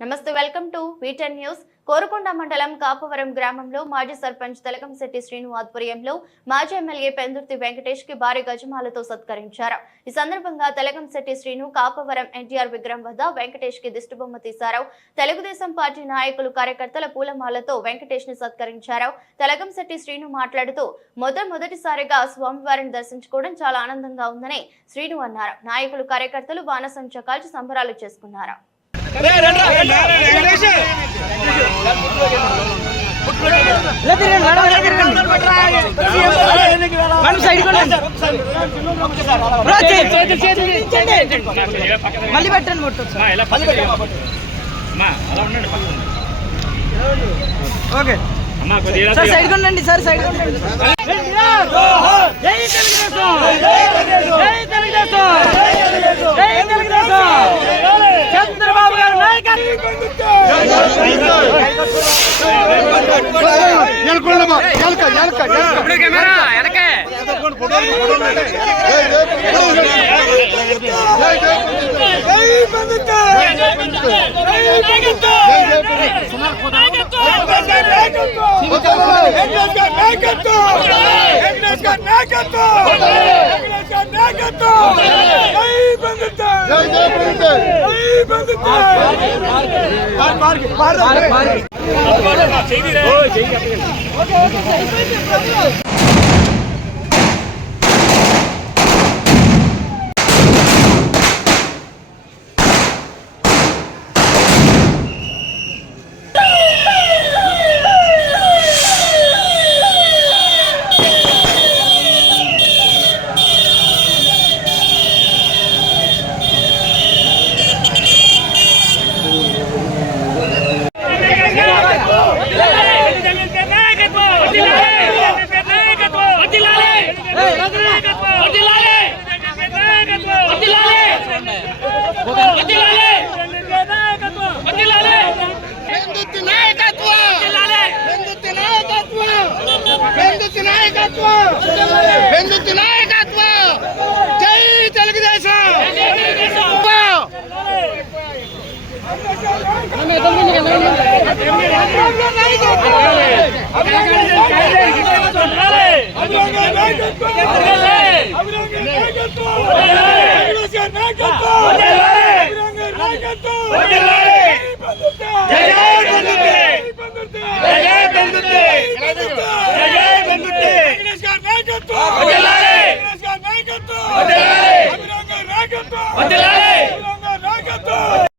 నమస్తే welcome to వీటెన్ news. Korukonda మండలం కాపవరం గ్రామంలో మాజీ సర్పంచ్ తెలకంశెట్టి శ్రీను ఆధ్వర్యంలో మాజీ ఎమ్మెల్యే పెందుర్తి వెంకటేష్ కి భారీ గజమాలతో సత్కరించారు. ఈ సందర్భంగా తెలకంశెట్టి శ్రీను కాపవరం ఎన్టీఆర్ విగ్రహం వద్ద వెంకటేష్ కి దిష్టిబొమ్మ తీశారు. తెలుగుదేశం పార్టీ నాయకులు కార్యకర్తల పూలమాలతో వెంకటేష్ ని సత్కరించారు. తెలకంశెట్టి శ్రీను మాట్లాడుతూ మొదటిసారిగా స్వామివారిని దర్శించుకోవడం చాలా ఆనందంగా ఉందని శ్రీను అన్నారు. నాయకులు కార్యకర్తలు బాణసంచ కాల్చి సంబరాలు చేసుకున్నారు. మళ్ళీ పెట్టండి ఓకే సార్ సైడ్ ఉండండి సార్ సైడ్ ఉండండి. చంద్రబాబు గారు జై తెలుగుదేశం.